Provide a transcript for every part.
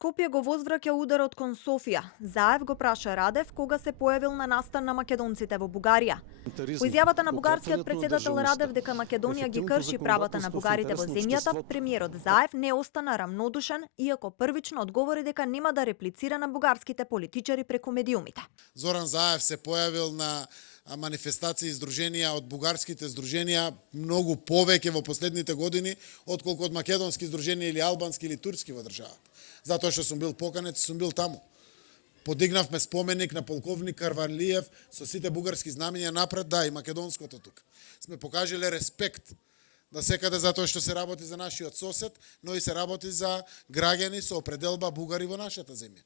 Скопје го возвраќа ударот кон Софија. Заев го праша Радев кога се појавил на настан на македонците во Бугарија. По изјавата на бугарскиот председател Радев дека Македонија ги крши правата на бугарите во земјата, премиерот Заев не остана рамнодушен, иако првично одговори дека нема да реплицира на бугарските политичари преку медиумите. Зоран Заев се појавил на манифестации и здруженија од бугарските здруженија многу повеќе во последните години отколку од македонски здруженија или албански или турски во државата. Затоа што сум бил поканет, сум бил таму. Подигнавме споменик на полковник Карванлиев со сите бугарски знамења напред, да, и македонското тука. Сме покажале респект да секаде затоа што се работи за нашиот сосед, но и се работи за граѓани со определба бугари во нашата земја.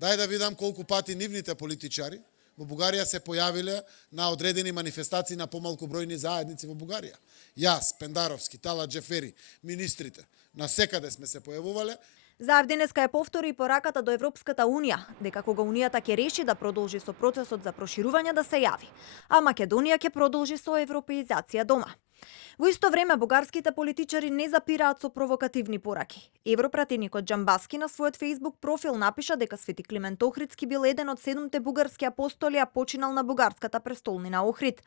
Дај да видам колку пати нивните политичари во Бугарија се појавиле на одредени манифестации на помалку бројни заедници во Бугарија. Јас, Пендаровски, Тала Джефери, министрите, на секаде сме се појавувале. Заев денеска ја повтори и пораката до Европската Унија, дека кога Унијата ќе реши да продолжи со процесот за проширување да се јави, а Македонија ќе продолжи со европеизација дома. Во исто време, бугарските политичари не запираат со провокативни пораки. Европратеникот Џамбаски на својот Facebook профил напиша дека Свети Климент Охридски бил еден од 7 бугарски апостоли, а починал на бугарската престолнина Охрид.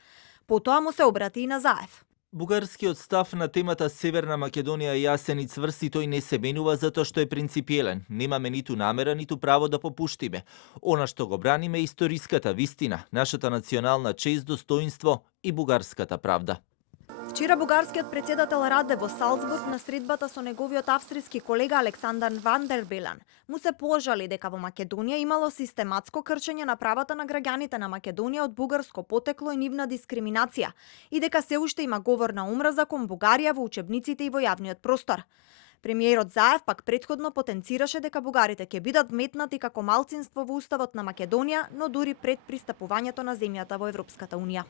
Потоа му се обрати и на Заев. Бугарскиот став на темата Северна Македонија е јасен и цврст и тој не се менува затоа што е принципиелен. Немаме ниту намера, ниту право да попуштиме. Она што го браниме е историската вистина, нашата национална чест, достоинство и бугарската правда. Вчера бугарскиот председател Радев во Салцбург на средбата со неговиот австријски колега Александар Ван дер Белан му се пожали дека во Македонија имало систематско кршење на правата на граѓаните на Македонија од бугарско потекло и нивна дискриминација и дека се уште има говор на омраза кон Бугарија во учебниците и во јавниот простор. Премиерот Заев пак претходно потенцираше дека бугарите ќе бидат метнати како малцинство во уставот на Македонија, но дури пред пристапувањето на земјата во Европската Унија.